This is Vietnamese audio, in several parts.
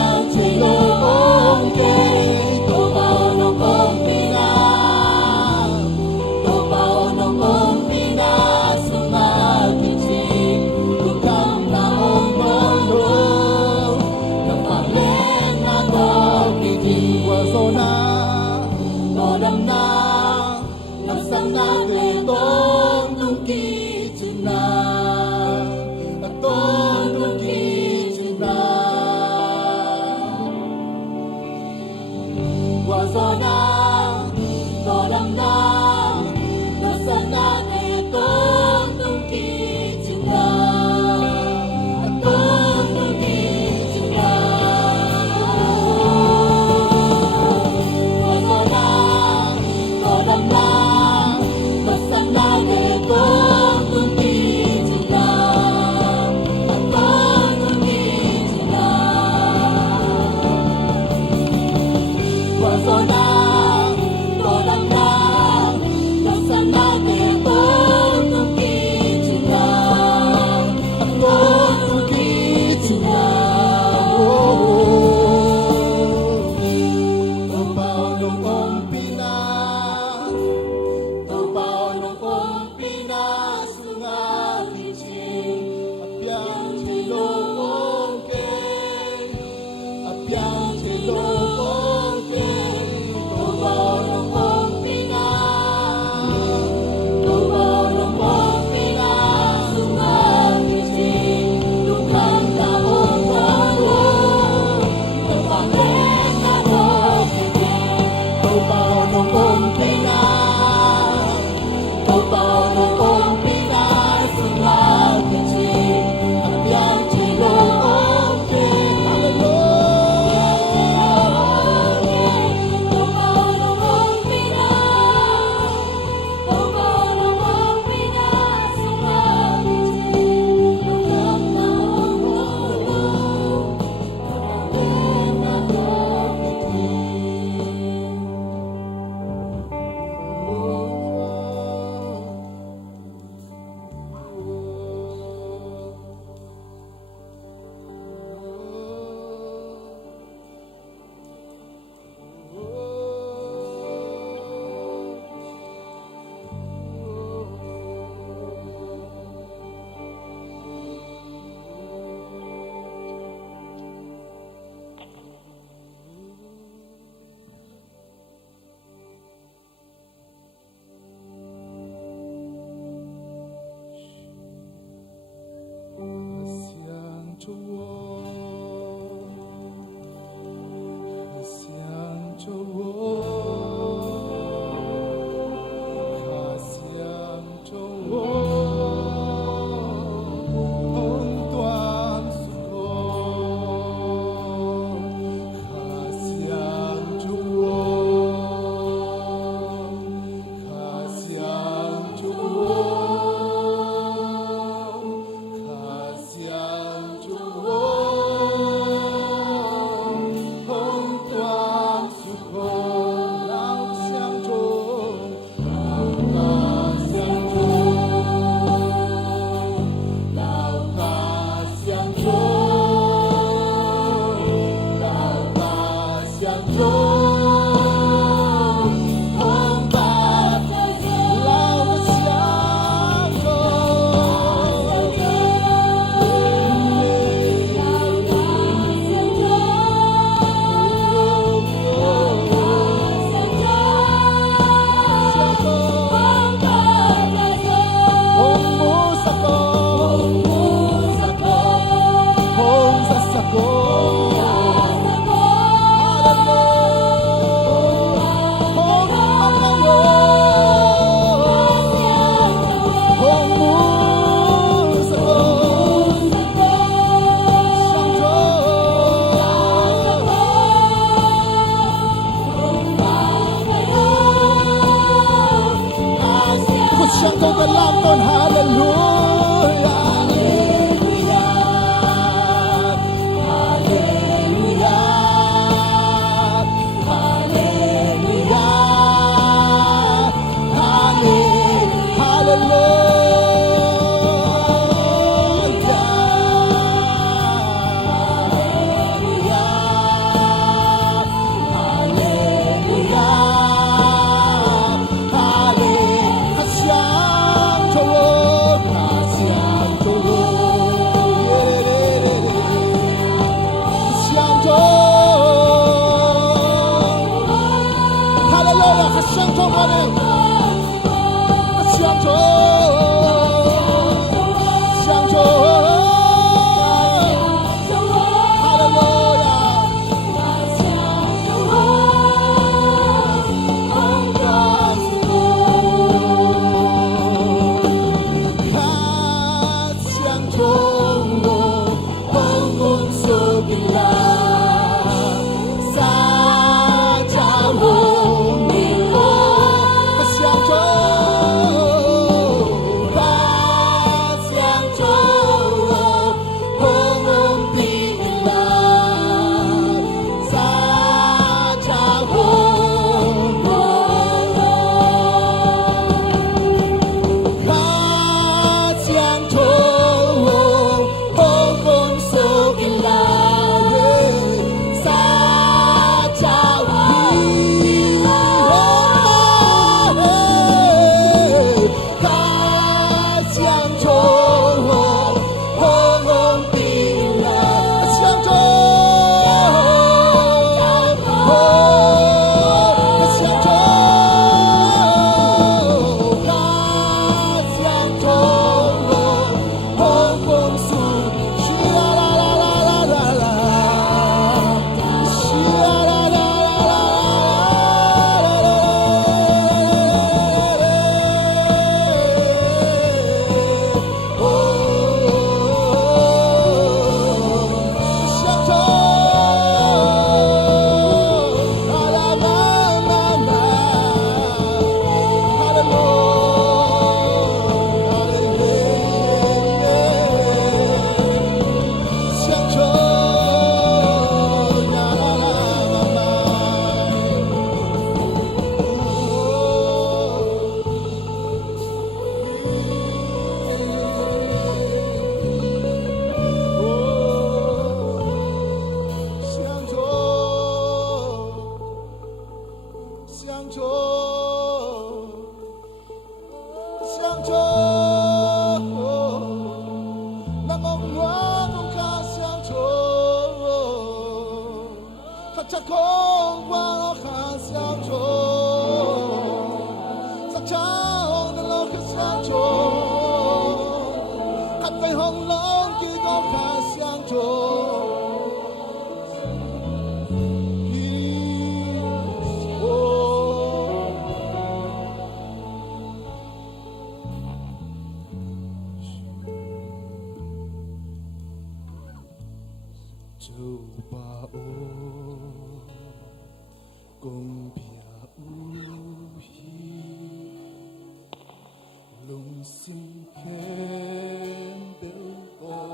Hallelujah. chắc không qua khá sao trôi sắc cháu đã lo khá sao trôi khát phải hồng lớn khi có khá sao trôi Coba kong biauhi lung sim kem bel Coba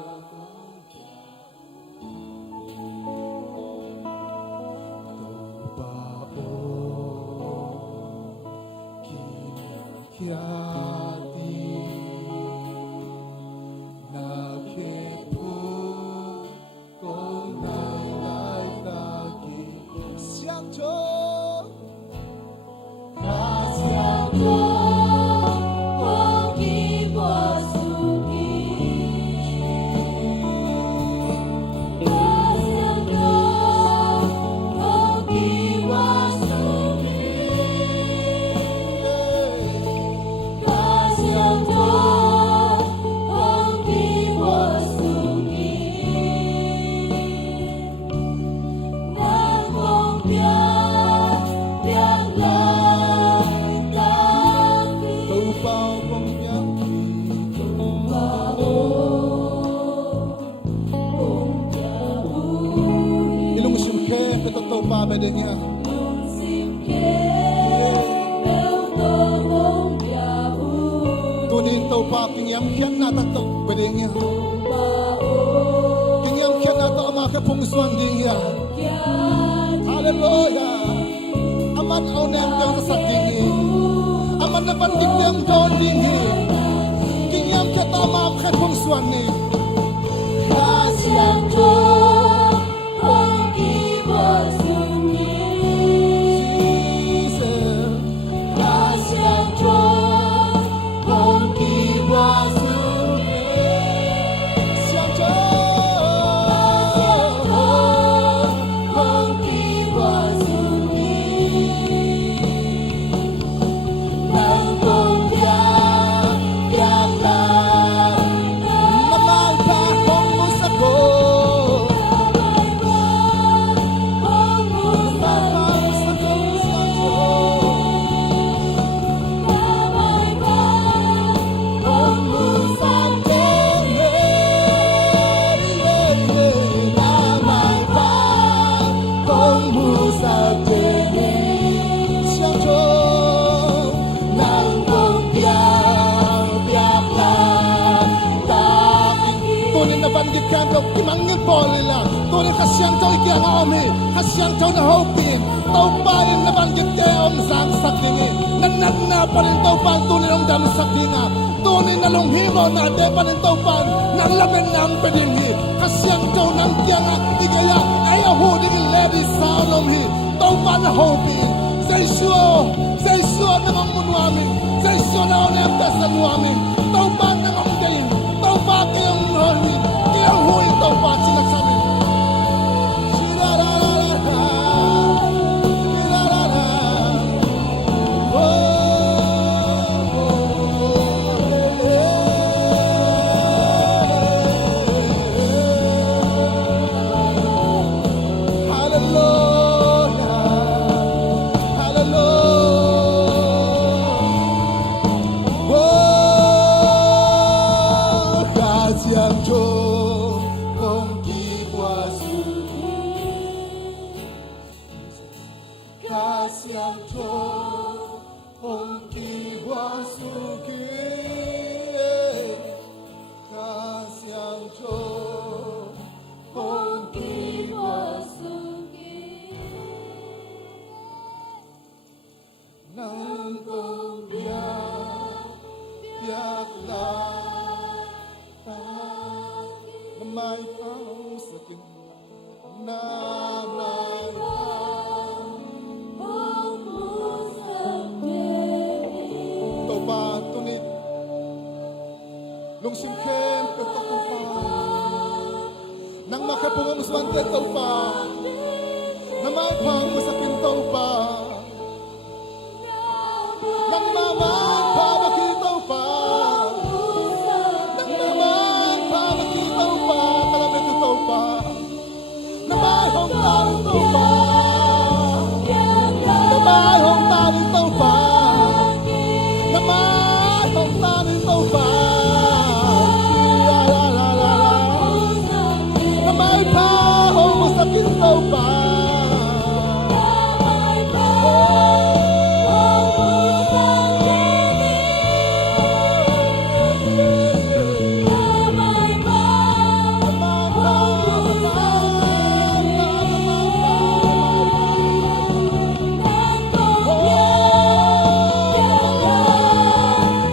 kiati na kepo con nai ta ki siang cho bedengnya tunin tau pa kingyam kyan na tatok bedengnya kingyam kyan na to ama ka pungsuan dingya haleluya aman au nem tang sa dingi aman na bandik dem don dingi kingyam ka to ama ka pungsuan ni kasiang to Bandikan kau kimangin polila, tulen kasiang kau ikiang ami, kasiang kau na hopin, tau parin na bandit te om sang saklingi, nanat na parin tau pan tulen om dam saklinga, tulen na longhimo na de parin tau pan, nang laben nang pedinghi, kasiang kau nang tianga igaya, ayaw ho digil lady sa lomhi, tau pan na hopin, say sure na mang munuami, say sure na onem tesa nuami, tau pan na mang dayin, tau pa kayong nuami. Yang hui tau pa sinak sabi. Lung sim kem ke tau pa nang makapungong swante tau pa namay tâu ba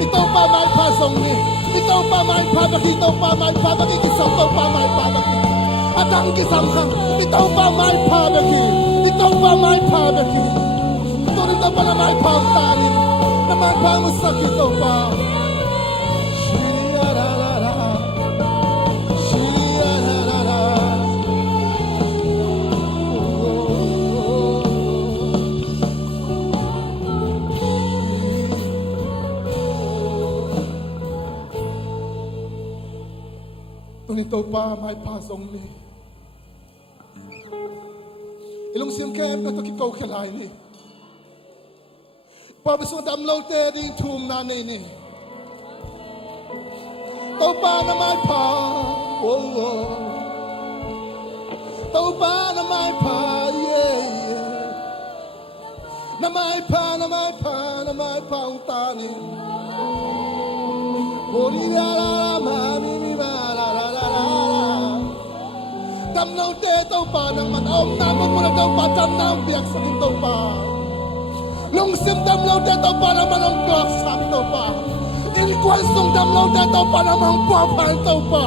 ito pa may pasong ni ito pa may pabaki ito pa may pabaki kisam ito pa may pabaki at ang kisam ka ito pa may pabaki ito pa may pabaki ito rin pa na may pangtani na may pangusak ito pa ito pa may pasong ni ilong siyang na to kikaw kalay ni pabasong damlaw te ding tum nanay ni ito pa na may pa ito pa na may pa na may pa na may pa na may pa ang tanin damnaw teto pa ng mataong namot mo na daw pa damnaw biyak sa ito pa lungsim damnaw teto pa naman ang blok sa ito pa inikwansong damnaw teto pa naman ang papa ito pa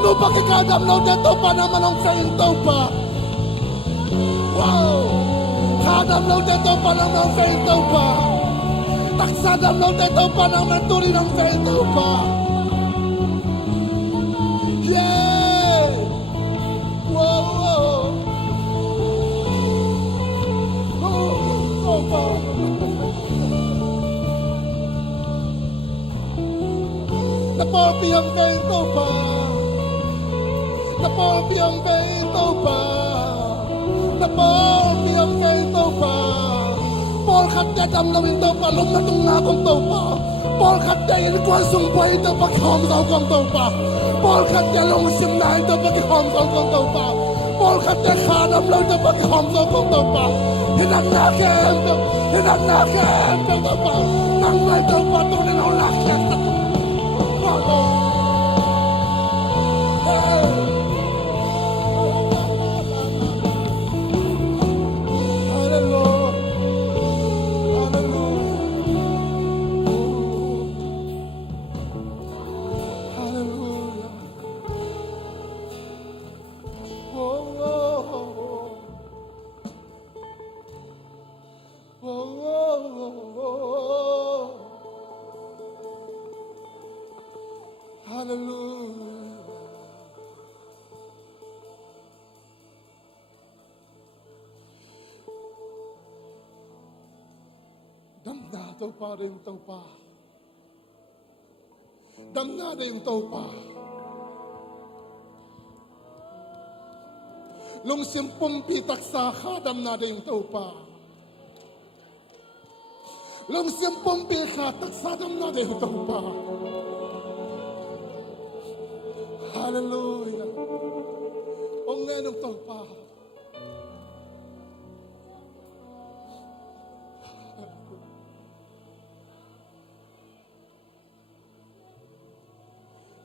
nupakika damnaw teto pa naman ang sa ito pa wow kadamnaw teto pa naman ang sa ito pa taksa damnaw teto pa naman tuloy ng sa ito pa yeah. Napopiyang bento pa napopiyang bento pa napopiyang bento pa porkat na damlawin to pa lumatong nga kong to pa porkat na inikwansong buhay to pag-homsaw kong to pa porkat na lungsim na ito pag-homsaw kong to pa porkat na kadamlaw ito pag-homsaw kong to pa hinanakin to pa nanglay to pa tunay na ulakyan na to Damnado pa rin ito pa. Damnado yung ito pa. Lungsimpong pitak sa damnado yung ito pa. Lungsimpong pitak sa damnado yung ito pa. Hallelujah. O ngayon ito pa.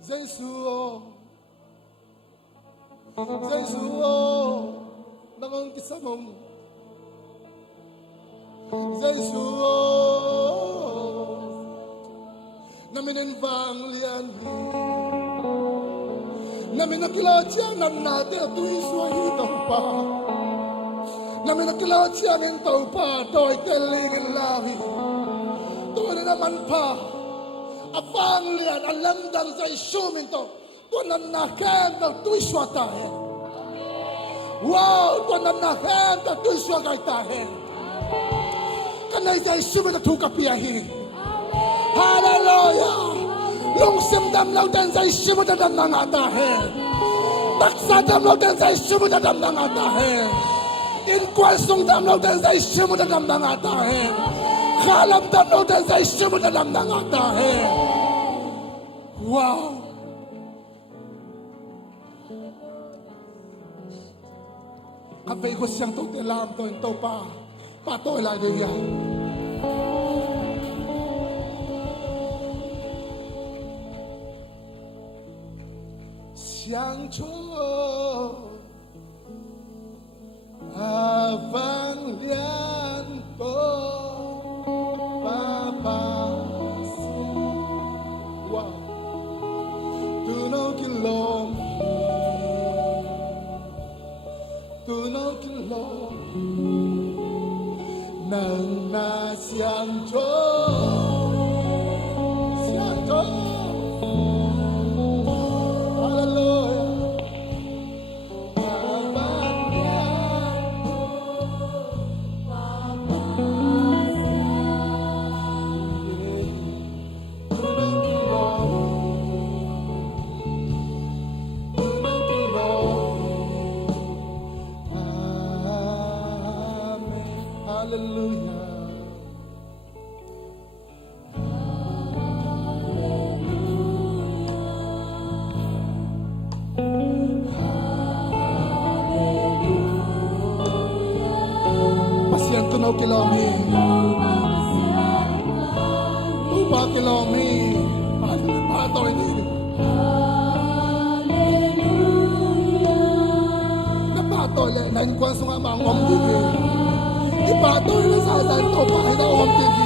Jesus, nangang kisa mong Jesus, namin invang liyan namin nakilawat siya nam natin at tuwing suwahito pa namin nakilawat siya ng tao pa do'y telingin lahi doon na naman pa apang lian alamdang sa isuminto tuan naken na tuiswa tahen wow tuan naken na tuiswa kay tahen kanay sa isuminto tukapiyahin hallelujah lungsim damlaw dan sa isuminto damnang atahen taksa damlaw dan sa isuminto damnang atahen inkwasong damlaw dan sa isuminto damnang atahen kalam damlaw dan sa isuminto damnang atahen wow คาเฟ่ก็เสียงตัวเตลามตัวตัวป้าตัวอะไรเดียว相处阿芳两个爸爸哇都能给龙都能给龙能那相处相处Tunaw kilomi, tupa kilomi, patoy ni. Napatoy le, nan kwan sunga mang om digi. Ipatoy le sa dan to pa ina om digi.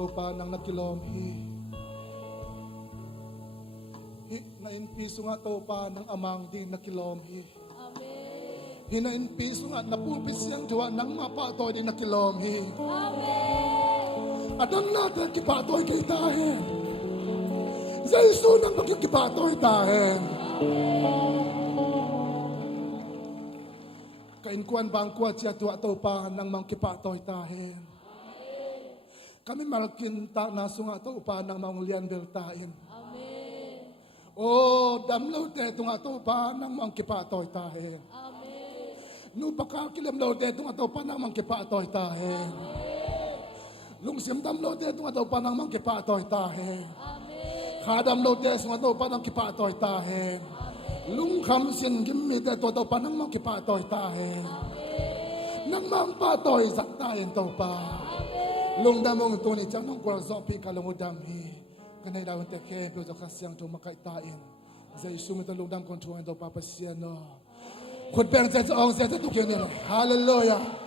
Topa nang nagkilomhi. Hinain piso nga topa ng amang di nakilomhi. Amen. Hinain piso nga napulpis siyang duwa ng mapatoy di nakilomhi. Amen. At ang natin kipatoy kay tahin. Sa iso nang magkikipatoy tahin. Kainkuan bangkuat siya tuwa topa ng mangkipatoy tahin. Kami malakin ta naso nga to upa ng mangulian beltain. Amen. O damlaw te itong ato upa ng mangkipatoy tahin. Amen. No pakakilamlaw te itong ato upa ng mangkipatoy tahin. Amen. Lungsim damlaw te itong ato upa ng mangkipatoy tahin. Amen. Kadamlaw te itong ato upa ng kipatoy tahin. Amen. Lungkam sin gimit ito ato upa ng mangkipatoy tahin. Amen. Nang mangpatoy saktayin to pa. Lung damong tuni chang nong corazon pi kalong damhi kanay daw te ke pero to kasyang to makaitain sa isumit lung dam kontrol do papasiano khut pern sa ong sa to kene hallelujah